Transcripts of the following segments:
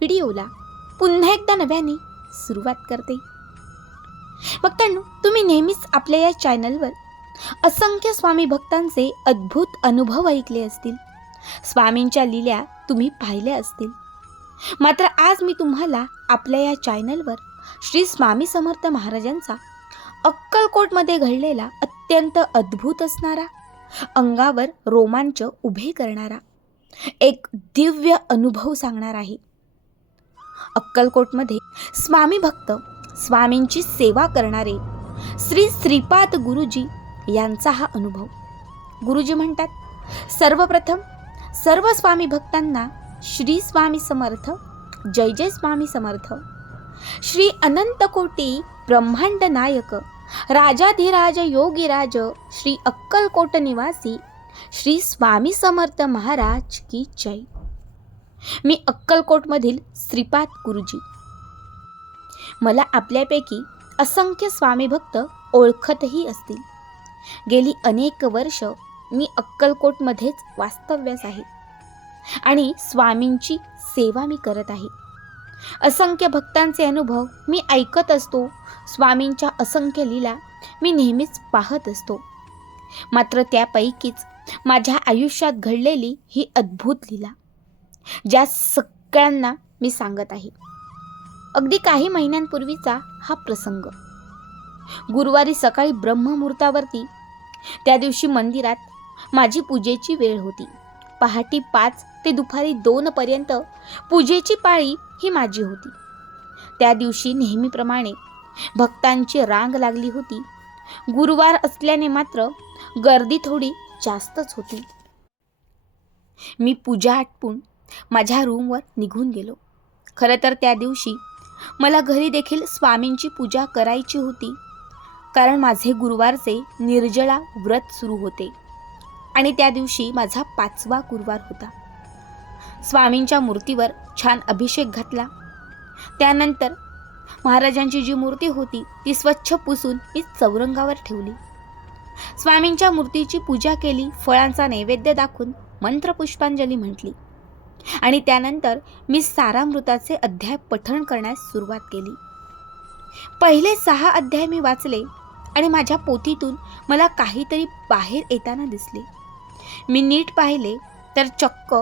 व्हिडिओला पुन्हा एकदा नव्याने सुरुवात करते. भक्तांनो तुम्ही नेहमीच आपल्या या चॅनलवर असंख्य स्वामी भक्तांचे अद्भुत अनुभव ऐकले असतील. स्वामींच्या लील्या तुम्ही पाहिल्या असतील. मात्र आज मी तुम्हाला आपल्या या चॅनलवर श्री स्वामी समर्थ महाराजांचा अक्कलकोटमध्ये घडलेला अत्यंत अद्भुत असणारा अंगावर रोमांच उभे करणारा एक दिव्य अनुभव सांगणार आहे. अक्कलकोटमध्ये स्वामी भक्त स्वामींची सेवा करणारे श्री श्रीपाद गुरुजी यांचा हा अनुभव. गुरुजी म्हणतात सर्वप्रथम सर्व स्वामी भक्तांना श्री स्वामी समर्थ जय जय स्वामी समर्थ. श्री अनंतकोटी ब्रह्मांड नायक राजाधिराज योगीराज श्री अक्कलकोट निवासी श्री स्वामी समर्थ महाराज की जय. मी अक्कलकोटमधील श्रीपाद गुरुजी. मला आपल्यापैकी असंख्य स्वामीभक्त ओळखतही असतील. गेली अनेक वर्ष मी अक्कलकोटमध्येच वास्तव्यास आहे आणि स्वामींची सेवा मी करत आहे. असंख्य भक्तांचे अनुभव मी ऐकत असतो. स्वामींच्या असंख्य लीला मी नेहमीच पाहत असतो. मात्र त्यापैकीच माझ्या आयुष्यात घडलेली ही अद्भुत लीला. ज्या सगळ्यांना मी सांगत आहे. अगदी काही महिन्यांपूर्वीचा हा प्रसंग. गुरुवारी सकाळी ब्रह्ममुहूर्तावरती त्या दिवशी मंदिरात माझी पूजेची वेळ होती. पहाटे पाच ते दुपारी दोनपर्यंत पूजेची पाळी ही माझी होती. त्या दिवशी नेहमीप्रमाणे भक्तांची रांग लागली होती. गुरुवार असल्याने मात्र गर्दी थोडी जास्तच होती. मी पूजा आटपून माझ्या रूमवर निघून गेलो. खरं तर त्या दिवशी मला घरी देखील स्वामींची पूजा करायची होती. कारण माझे गुरुवारचे निर्जळा व्रत सुरू होते. आणि त्या दिवशी माझा पाचवा गुरुवार होता. स्वामींच्या मूर्तीवर छान अभिषेक घातला. त्यानंतर महाराजांची जी मूर्ती होती ती स्वच्छ पुसून मी चौरंगावर ठेवली. स्वामींच्या मूर्तीची पूजा केली फळांचा नैवेद्य दाखवून मंत्रपुष्पांजली म्हटली. आणि त्यानंतर मी सारामृताचे अध्याय पठण करण्यास सुरुवात केली. पहिले सहा अध्याय मी वाचले आणि माझ्या पोथीतून मला काहीतरी बाहेर येताना दिसले. मी नीट पाहिले तर चक्क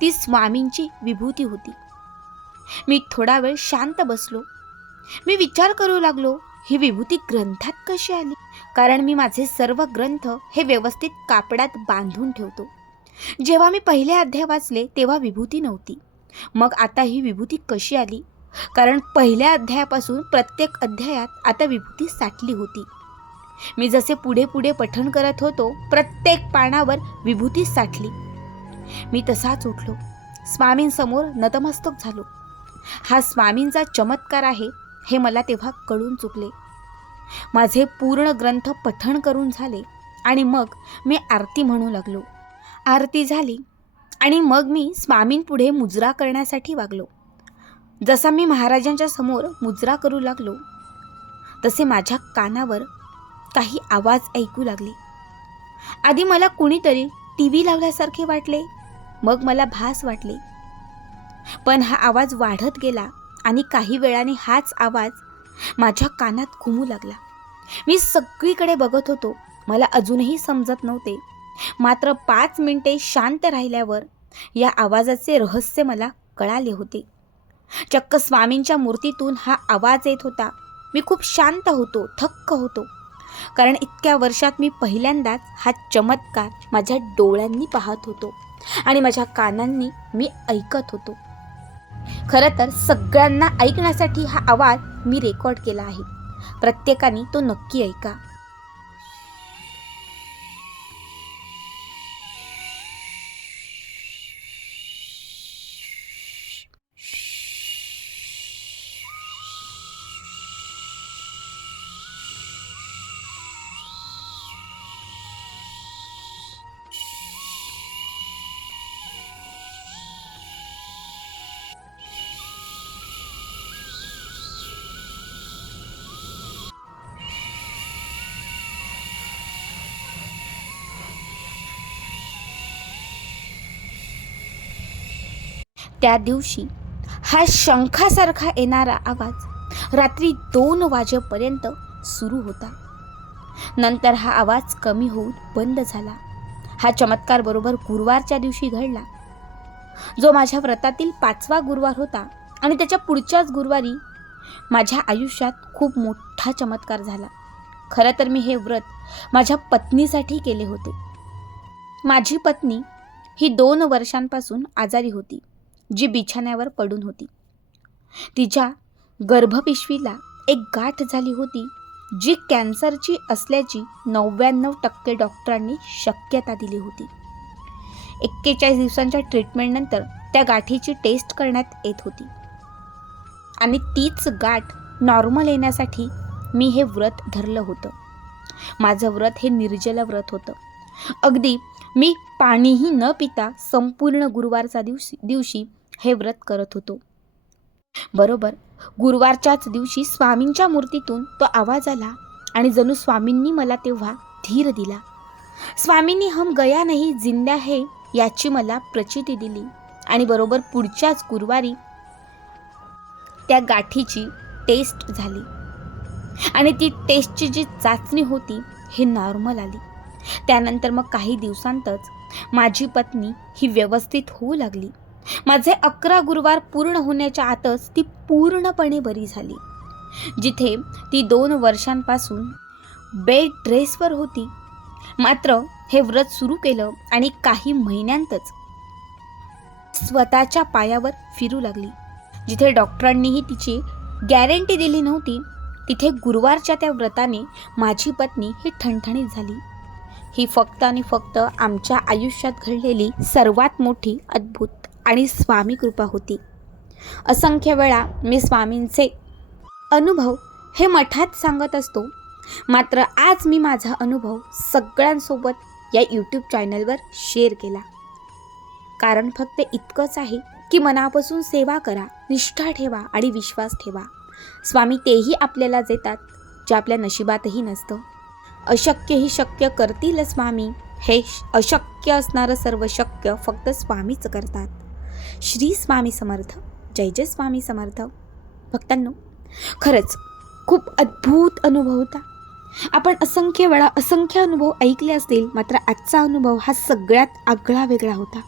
ती स्वामींची विभूती होती. मी थोडा वेळ शांत बसलो. मी विचार करू लागलो ही विभूती ग्रंथात कशी आली? कारण मी माझे सर्व ग्रंथ हे व्यवस्थित कापडात बांधून ठेवतो. जेव्हा मी पहिले अध्याय वाचले तेव्हा विभूती नव्हती. मग आता ही विभूती कशी आली? कारण पहिल्या अध्यायापासून प्रत्येक अध्यायात आता विभूती साठली होती. मी जसे पुढे पुढे पठण करत होतो प्रत्येक पानावर विभूती साठली. मी तसाच उठलो. स्वामींसमोर नतमस्तक झालो. हा स्वामींचा चमत्कार आहे हे मला तेव्हा कळून चुकले. माझे पूर्ण ग्रंथ पठण करून झाले आणि मग मी आरती म्हणू लागलो. आरती झाली आणि मग मी स्वामींपुढे मुजरा करण्यासाठी वागलो. जसा मी महाराजांच्या समोर मुजरा करू लागलो तसे माझ्या कानावर काही आवाज ऐकू लागले. आधी मला कुणीतरी टी व्ही लावल्यासारखे वाटले मग मला भास वाटले. पण हा आवाज वाढत गेला आणि काही वेळाने हाच आवाज माझ्या कानात घुमू लागला. मी सगळीकडे बघत होतो मला अजूनही समजत नव्हते. मात्र पाच मिनिटे शांत राहिल्यावर या आवाजाचे रहस्य मला कळाले होते. चक्क स्वामींच्या मूर्तीतून हा आवाज येत होता. मी खूप शांत होतो थक्क होतो. कारण इतक्या वर्षात मी पहिल्यांदाच हा चमत्कार माझ्या डोळ्यांनी पाहत होतो आणि माझ्या कानांनी मी ऐकत होतो. खरं तर सगळ्यांना ऐकण्यासाठी हा आवाज मी रेकॉर्ड केला आहे. प्रत्येकाने तो नक्की ऐका. त्या दिवशी हा शंखासारखा येणारा आवाज रात्री दोन वाजेपर्यंत सुरू होता. नंतर हा आवाज कमी होऊन बंद झाला. हा चमत्कार बरोबर गुरुवारच्या दिवशी घडला. जो माझ्या व्रतातील पाचवा गुरुवार होता आणि त्याच्या पुढच्याच गुरुवारी माझ्या आयुष्यात खूप मोठा चमत्कार झाला. खरं तर मी हे व्रत माझ्या पत्नीसाठी केले होते. माझी पत्नी ही दोन वर्षांपासून आजारी होती. जी बिछाण्यावर पडून होती. तिच्या गर्भपिशवीला एक गाठ झाली होती जी कॅन्सरची असल्याची नव्याण्णव टक्के डॉक्टरांनी शक्यता दिली होती. एक्केचाळीस दिवसांच्या ट्रीटमेंटनंतर त्या गाठीची टेस्ट करण्यात येत होती. आणि तीच गाठ नॉर्मल येण्यासाठी मी हे व्रत धरलं होतं. माझं व्रत हे निर्जल व्रत होतं. अगदी मी पाणीही न पिता संपूर्ण गुरुवारचा दिवशी दिवशी हे व्रत करत होतो. बरोबर गुरुवारच्याच दिवशी स्वामींच्या मूर्तीतून तो आवाज आला आणि जणू स्वामींनी मला तेव्हा धीर दिला. स्वामींनी हम गया नाही जिंदा है याची मला प्रचिती दिली आणि बरोबर पुढच्याच गुरुवारी त्या गाठीची टेस्ट झाली. आणि ती टेस्टची जी चाचणी होती हे नॉर्मल आली. त्यानंतर मग काही दिवसांतच माझी पत्नी ही व्यवस्थित होऊ लागली. माझे अकरा गुरुवार पूर्ण होण्याच्या आतच ती पूर्णपणे बरी झाली. जिथे ती दोन वर्षांपासून बेड ड्रेसवर होती. मात्र हे व्रत सुरू केलं आणि काही महिन्यांतच स्वतःच्या पायावर फिरू लागली. जिथे डॉक्टरांनीही तिची गॅरंटी दिली नव्हती तिथे गुरुवारच्या त्या व्रताने माझी पत्नी ही ठणठणीत झाली. ही फक्त आणि फक्त आमच्या आयुष्यात घडलेली सर्वात मोठी अद्भुत आणि स्वामी कृपा होती. असंख्य वेळा मी स्वामींचे अनुभव हे मठात सांगत असतो. मात्र आज मी माझा अनुभव सगळ्यांसोबत या यूट्यूब चॅनलवर शेअर केला. कारण फक्त इतकंच आहे की मनापासून सेवा करा निष्ठा ठेवा आणि विश्वास ठेवा. स्वामी तेही आपल्याला देतात जे आपल्या नशिबातही नसतं. अशक्यही शक्य करतील स्वामी हे अशक्य असणारं सर्व शक्य फक्त स्वामीच करतात. श्री स्वामी समर्थ. जय जय स्वामी समर्थ. भक्तांनो खरंच खूप अद्भुत अनुभव होता. आपण असंख्य वेळा असंख्य अनुभव ऐकले असतील मात्र आजचा अनुभव हा सगळ्यात आगळा वेगळा होता.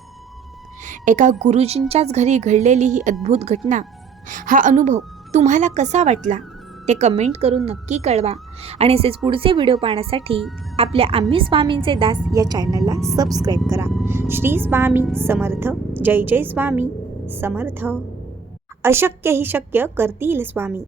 एका गुरुजींच्याच घरी घडलेली ही अद्भुत घटना हा अनुभव तुम्हाला कसा वाटला? ते कमेंट करून नक्की कळवा. आणि असेच पुढचे व्हिडिओ पाहण्यासाठी आपल्या आम्ही स्वामींचे दास या चॅनलला सबस्क्राईब करा. श्री स्वामी समर्थ जय जय स्वामी समर्थ. अशक्य ही शक्य करतील स्वामी.